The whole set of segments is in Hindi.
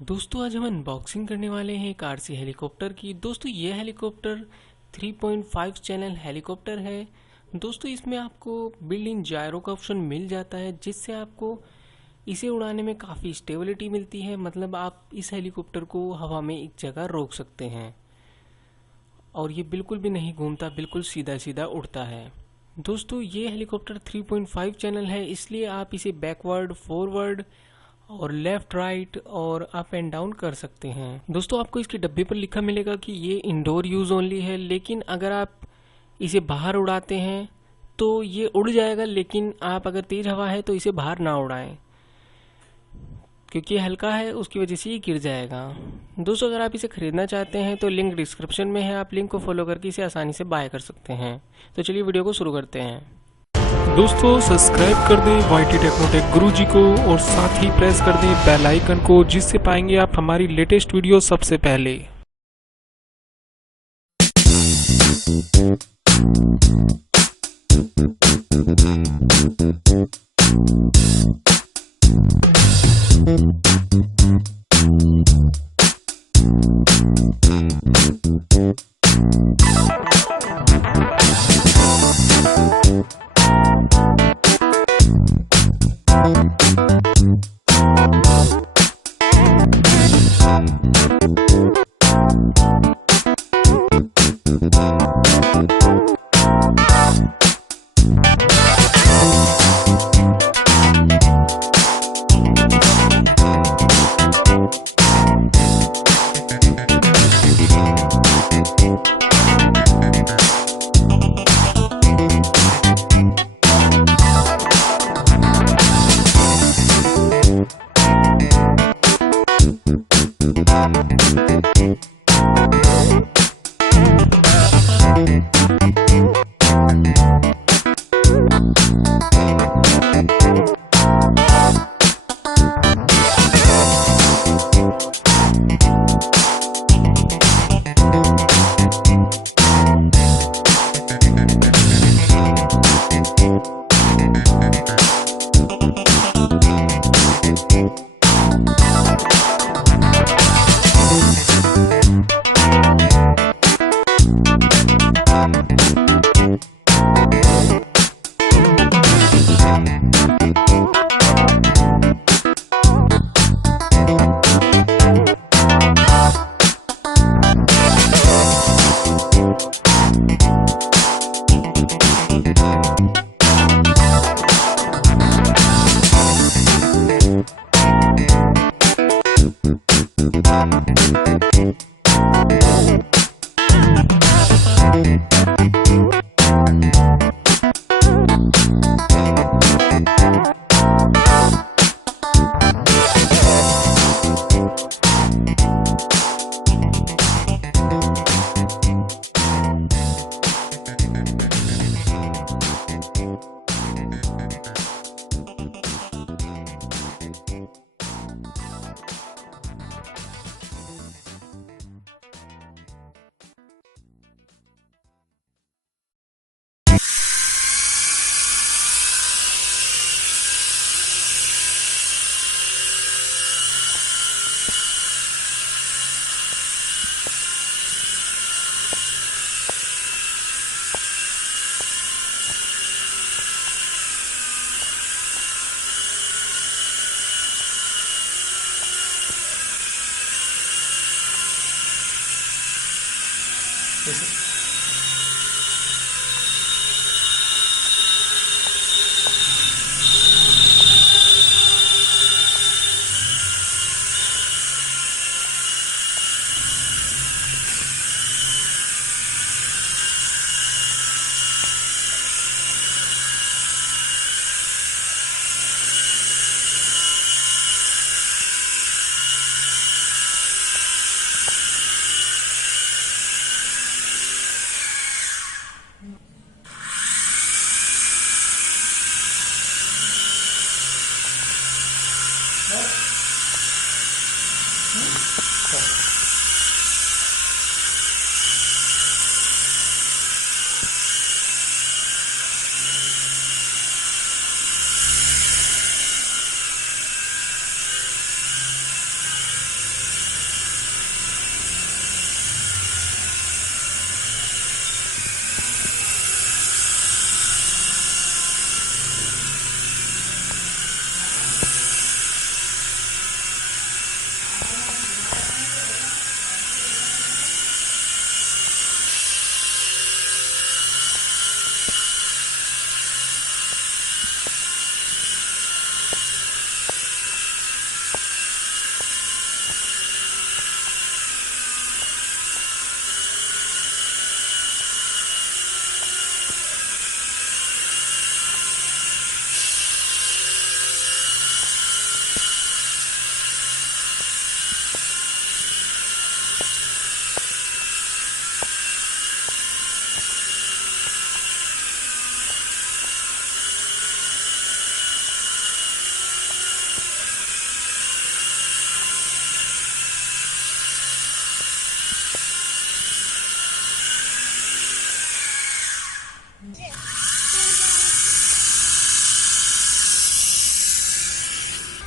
दोस्तों आज हम अनबॉक्सिंग करने वाले हैं एक आरसी हेलीकॉप्टर की। दोस्तों ये हेलीकॉप्टर 3.5 चैनल हेलीकॉप्टर है। दोस्तों इसमें आपको बिल्ट इन जायरो का ऑप्शन मिल जाता है, जिससे आपको इसे उड़ाने में काफ़ी स्टेबिलिटी मिलती है। मतलब आप इस हेलीकॉप्टर को हवा में एक जगह रोक सकते हैं और ये बिल्कुल भी नहीं घूमता, बिल्कुल सीधा सीधा उड़ता है। दोस्तों ये हेलीकॉप्टर 3.5 चैनल है, इसलिए आप इसे बैकवर्ड, फॉरवर्ड और लेफ्ट राइट और अप एंड डाउन कर सकते हैं। दोस्तों आपको इसके डब्बे पर लिखा मिलेगा कि ये इंडोर यूज ओनली है, लेकिन अगर आप इसे बाहर उड़ाते हैं तो ये उड़ जाएगा, लेकिन आप अगर तेज हवा है तो इसे बाहर ना उड़ाएं, क्योंकि ये हल्का है, उसकी वजह से ये गिर जाएगा। दोस्तों अगर आप इसे खरीदना चाहते हैं तो लिंक डिस्क्रिप्शन में है, आप लिंक को फॉलो करके इसे आसानी से बाय कर सकते हैं। तो चलिए वीडियो को शुरू करते हैं। दोस्तों सब्सक्राइब कर दें वाईटी टेक्नोटेक गुरुजी को और साथ ही प्रेस कर दें बेल आइकन को, जिससे पाएंगे आप हमारी लेटेस्ट वीडियो सबसे पहले।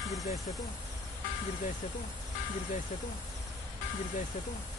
गिर जा इससे तो, गिर जा इससे तो, गिर जा इससे तो, गिर जा इससे तो।